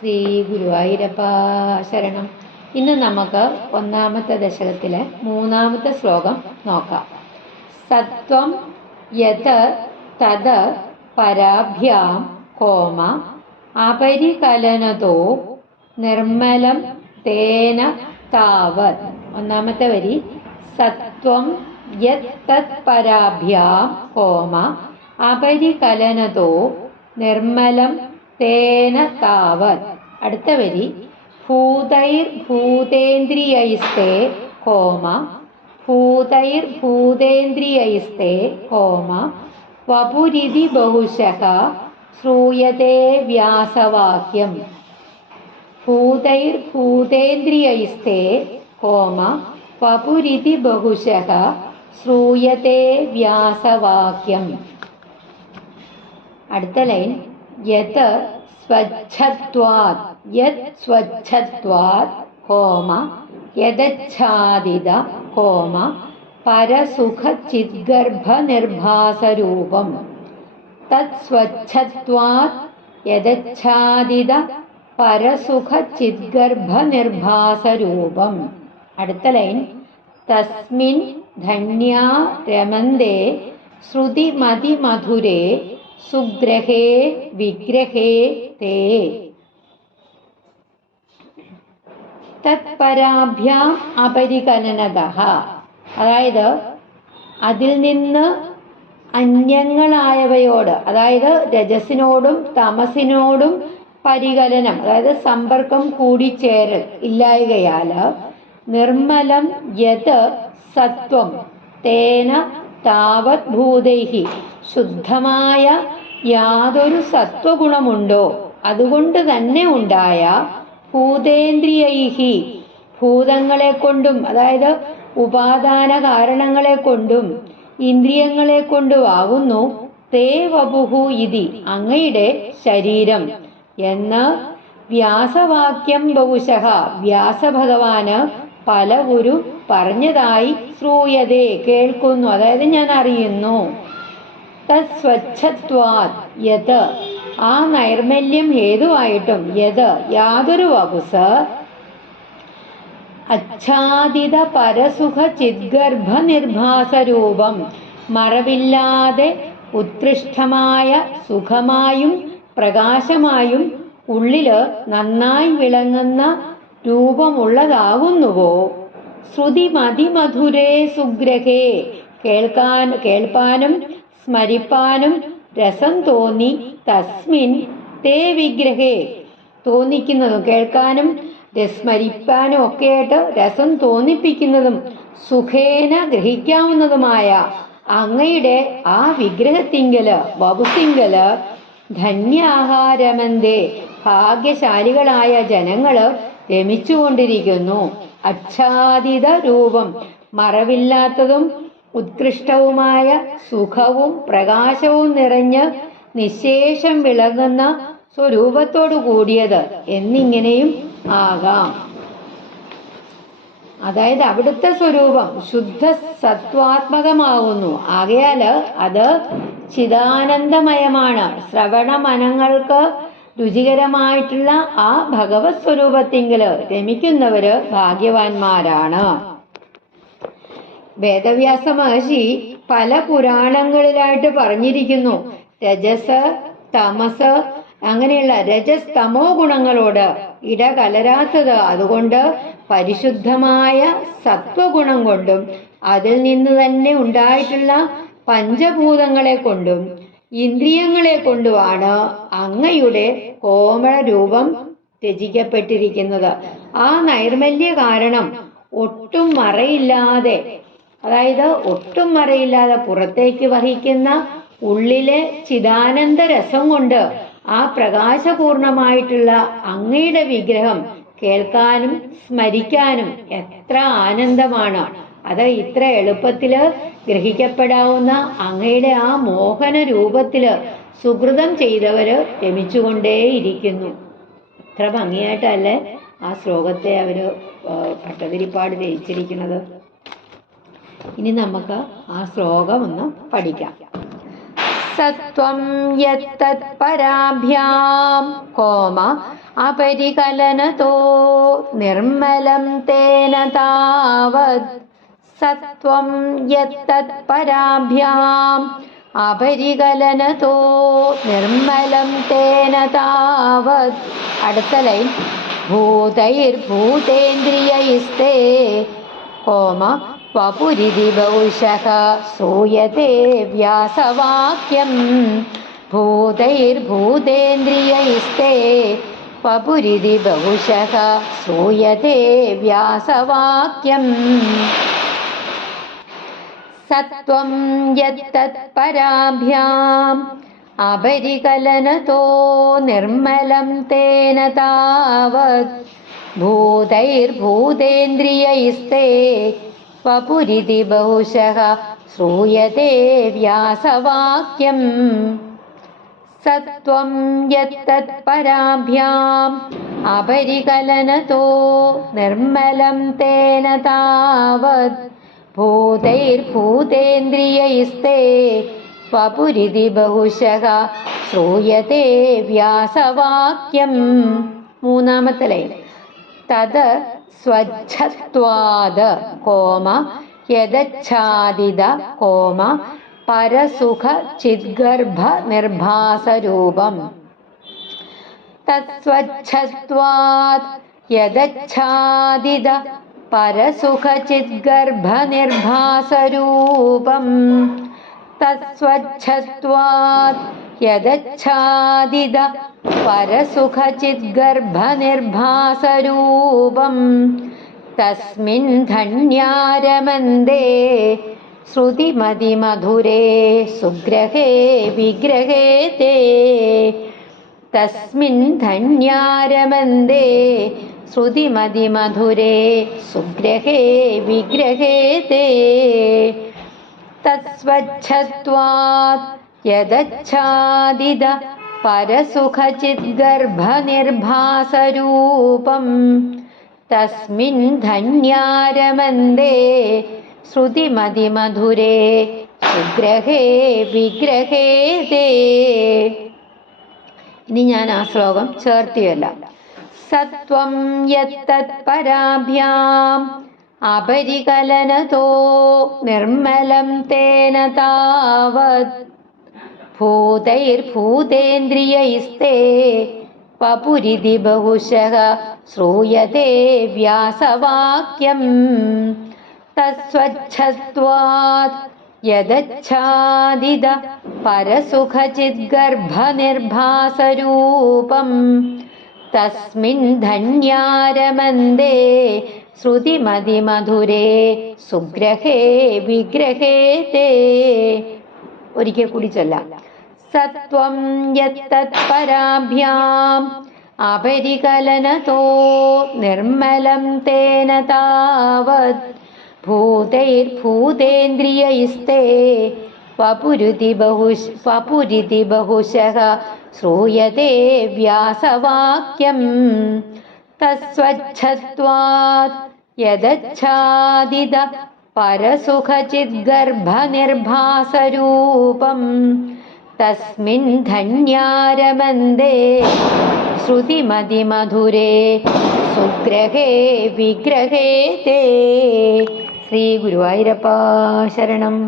ശ്രീ ഗുരുവായൂരപ്പ ശരണം. ഇന്ന് നമുക്ക് ഒന്നാമത്തെ ദശകത്തിലെ മൂന്നാമത്തെ ശ്ലോകം നോക്കാം. സത്വം യത് തത് പരാഭ്യാം കോമ അപരികലനതോ നിർമ്മലം തേന താവത്. ഒന്നാമത്തെ വരി സത്വം യത് തത് പരാഭ്യാം കോമ അപരികലനതോ നിർമ്മലം തേന താവത്. അടുത്ത വരി. ഭൂതൈർ ഭൂതേന്ദ്രിയൈസ്തേ കോമ. ഭൂതൈർ ഭൂതേന്ദ്രിയൈസ്തേ കോമ. വപുരിതി ബഹുശഃ. ശ്രൂയതേ വ്യാസവാക്യം. ഭൂതൈർ ഭൂതേന്ദ്രിയൈസ്തേ കോമ. വപുരിതി ബഹുശഃ. ശ്രൂയതേ വ്യാസവാക്യം. അടുത്ത ലൈൻ. യത് സ്വച്ഛത്വാത് യത് സ്വച്ഛത്വാത് ഹോമ യദച്ഛാദിത ഹോമ പരസുഖചിദ്ഗർഭനിർഭാസരൂപം. ചിദ്ഗർഭ നിർഭാസരൂപം തത് സ്വച്ഛത്വാത് യദച്ഛാദിത പരസുഖചിദ്ഗർഭനിർഭാസരൂപം. ചിദ്ഗർഭ നിർഭാസരൂപം അടുത്ത ലൈൻ തസ്മിൻ ധന്യാ രമന്തേ ശ്രുതിമതി മധുരേ സുഗ്രഹേ വിഗ്രഹേ തേ. തത്പരാഭ്യാം അപരികലനത അതായത് അതിൽ നിന്ന് അന്യങ്ങളായവയോട് അതായത് രജസിനോടും തമസിനോടും പരികലനം അതായത് സമ്പർക്കം കൂടിച്ചേരൽ ഇല്ലായകയാൽ നിർമ്മലം യത് സത്വം തേന താവത് ഭൂതൈഹി ശുദ്ധമായ യാതൊരു സത്വഗുണമുണ്ടോ? അതുകൊണ്ട് തന്നെ ഉണ്ടായ ഭൂതേന്ദ്രിയൈഹി. ഭൂതങ്ങളെ കൊണ്ടും അതായത് ഉപാദാന കാരണങ്ങളെ കൊണ്ടും ഇന്ദ്രിയങ്ങളെ കൊണ്ടുമാകുന്നു തേ വപുഹു ഇതി അങ്ങയുടെ ശരീരം. എന്ന് വ്യാസവാക്യം ബഹുശഃ വ്യാസഭഗവാന് പല ഗുരു പറഞ്ഞതായി ശ്രൂയതേ കേൾക്കുന്നു. അതായത് ഞാൻ അറിയുന്നു. യത്. ആ നൈർമല്യം ഹേതുവായിട്ടും യത്. യാതൊരു വകുസ്. അച്ഛാദിത പരസുഖ ചിദ്ഗർഭ നിർഭാസരൂപം മറവില്ലാതെ ഉത്കൃഷ്ടമായ സുഖമായും പ്രകാശമായും ഉള്ളിൽ നന്നായി വിളങ്ങുന്ന രൂപമുള്ളതാകുന്നുവോ? ശ്രുതി മതിമധുരേ സുഗ്രഹേ. കേൾക്കാൻ കേൾപ്പാനും സ്മരിപ്പാനും രസം തോന്നി തസ്മിൻ തേ വിഗ്രഹേ. തോന്നിക്കുന്നതും കേൾക്കാനും സ്മരിപ്പാനും ഒക്കെയായിട്ട് രസം തോന്നിപ്പിക്കുന്നതും സുഖേന ഗ്രഹിക്കാവുന്നതുമായ അങ്ങയുടെ ആ വിഗ്രഹത്തിങ്കൽ വപുത്തിങ്കൽ ധന്യാഹാരമന്തേ? ഭാഗ്യശാലികളായ ജനങ്ങൾ രമിച്ചുകൊണ്ടിരിക്കുന്നു അച്ഛാദിത രൂപം. മറവില്ലാത്തതും ഉത്കൃഷ്ടവുമായ സുഖവും പ്രകാശവും നിറഞ്ഞ് നിശേഷം വിളങ്ങുന്ന സ്വരൂപത്തോടു കൂടിയത് എന്നിങ്ങനെയും ആകാം. അതായത് അവിടുത്തെ സ്വരൂപം ശുദ്ധ സത്വാത്മകമാകുന്നു. ആകയാൽ അത് ചിദാനന്ദമയമാണ്. ശ്രവണ മനങ്ങൾക്ക് രുചികരമായിട്ടുള്ള ആ ഭഗവത് സ്വരൂപത്തിങ്കിൽ രമിക്കുന്നവര് ഭാഗ്യവാന്മാരാണ്. വേദവ്യാസ മഹർഷി പല പുരാണങ്ങളിലായിട്ട് പറഞ്ഞിരിക്കുന്നു. രജസ് തമസ് അങ്ങനെയുള്ള രജസ് തമോ ഗുണങ്ങളോട് ഇടകലരാത്തത്. അതുകൊണ്ട് പരിശുദ്ധമായ സത്വഗുണം കൊണ്ടും അതിൽ നിന്ന് തന്നെ ഉണ്ടായിട്ടുള്ള പഞ്ചഭൂതങ്ങളെ കൊണ്ടും ഇന്ദ്രിയങ്ങളെ കൊണ്ടുമാണ് അങ്ങയുടെ കോമള രൂപം രചിക്കപ്പെട്ടിരിക്കുന്നത്. ആ നൈർമല്യ കാരണം ഒട്ടും മറയില്ലാതെ അതായത് ഒട്ടും മറയില്ലാതെ പുറത്തേക്ക് വഹിക്കുന്ന ഉള്ളിലെ ചിദാനന്ദ രസം കൊണ്ട് ആ പ്രകാശപൂർണമായിട്ടുള്ള അങ്ങയുടെ വിഗ്രഹം കേൾക്കാനും സ്മരിക്കാനും എത്ര ആനന്ദമാണ്. അത് ഇത്ര എളുപ്പത്തിൽ ഗ്രഹിക്കപ്പെടാവുന്ന അങ്ങയുടെ ആ മോഹന രൂപത്തിൽ സുഹൃതം ചെയ്തവര് രമിച്ചുകൊണ്ടേയിരിക്കുന്നു അത്ര ഭംഗിയായിട്ടല്ലേ ആ ശ്ലോകത്തെ അവർ ഭട്ടതിരിപ്പാട് രചിച്ചിരിക്കുന്നത്. ഇനി നമുക്ക് ആ ശ്ലോകം ഒന്ന് പഠിക്കാം. സത്വം യത്തത്പരാഭ്യാം കോമ അപരികലനതോ നിർമ്മലം തേന താവത് സത്വം യത്തത്പരാഭ്യാം അപരികലനതോ നിർമ്മലം തേന താവത് അടുത്ത ലൈൻ ഭൂതൈർഭൂതേന്ദ്രിയൈസ്തേ കോമ വപുരിതി ബഹുശഃ ശ്രൂയത്തെ വ്യാസവാക്യം। ഭൂതൈർഭൂതേന്ദ്രിയൈസ്തേ വപുരിതി ബഹുശഃ ശ്രൂയത്തെ വ്യാസവാക്യം। സത്വം യത്തത്പരാഭ്യാം അപരികലനതോ നിർമ്മലം തേന താവത്. ഭൂതൈർഭൂതേന്ദ്രിയൈസ്തേ വപുരിതി ബഹുശഃ ശ്രൂയത്തെ വ്യാസവാക്യം. സത്വം യത്തത്പരാഭ്യാം അപരികലനതോ നിർമ്മലം തേന താവത്. ഭൂതൈർഭൂതേന്ദ്രിയൈസ്തേ വപുരിതി ബഹുശഃ ശ്രൂയത്തെ വ്യാസവാക്യം. മൂന്നാമത്തെ ലൈൻ. തത് സ്വച്ഛത്വാത് കോമ യദച്ഛാദിത കോമ പരസുഖ ചിദ്ഗർഭ നിർഭാസരൂപം. തത്സ്വച്ഛത്വാത് യദച്ഛാദിത തത്സ്വച്ഛത്വാത് യദച്ഛാദിത പരസുഖചിദ്ഗർഭ നിർഭാസരൂപം തസ്മിൻ ധന്യാരമന്ദേ ശ്രുതിമതിമധുരേ സുഗ്രഹേ വിഗ്രഹേ തേ തസ്മിൻ ധന്യാരമന്ദേ ശ്രുതിമതിമധുരേ സുഗ്രഹേ വിഗ്രഹേ തേ. തത്സ്വച്ഛത്വാത് തസ്മിൻ ധന്യാരമന്ദേ ശ്രുതിമതിമധുരേ സുഗ്രഹേ വിഗ്രഹേ ഇനി ഞാൻ ആ ശ്ലോകം ചേർത്തിയല്ല. സത്വം യത്തത്പരാഭ്യാം അപരികലനതോ നിർമ്മലം തേന താവത് ഭൂതൈർഭൂതേന്ദ്രിയൈസ്തേ വപുരിതി ബഹുശഃ ശ്രൂയത്തെ വ്യാസവാക്യം തസ്വച്ഛത്വാത് യദച്ഛാദിത പരസുഖചിദ്ഗർഭനിർഭാസരൂപം തസ്മിൻ ധന്യാരമന്ദേ ശ്രുതിമതിമധുരേ സുഗ്രഹേ വിഗ്രഹേ തേ. ഒരിക്കൽ കൂടി ചൊല്ലാം. സത്വം യത്തത്പരാഭ്യാം അപരികലനതോ നിർമ്മലം തേന താവത്. ഭൂതൈർഭൂതേന്ദ്രിയൈസ്തേ വപുരുതി ബഹുശ പപുരുതി ബഹുശഃ श्रूयते व्यासवाक्यं तस्वच्छत्वात् यदच्छादिद यदच्छादितपरसुखचिद्गर्भनिर्भासरूपं तस्मिन् धन्यारमन्दे श्रुतिमतिमधुरे सुग्रहे विग्रहे ते। श्रीगुरुवैरपाशरणम्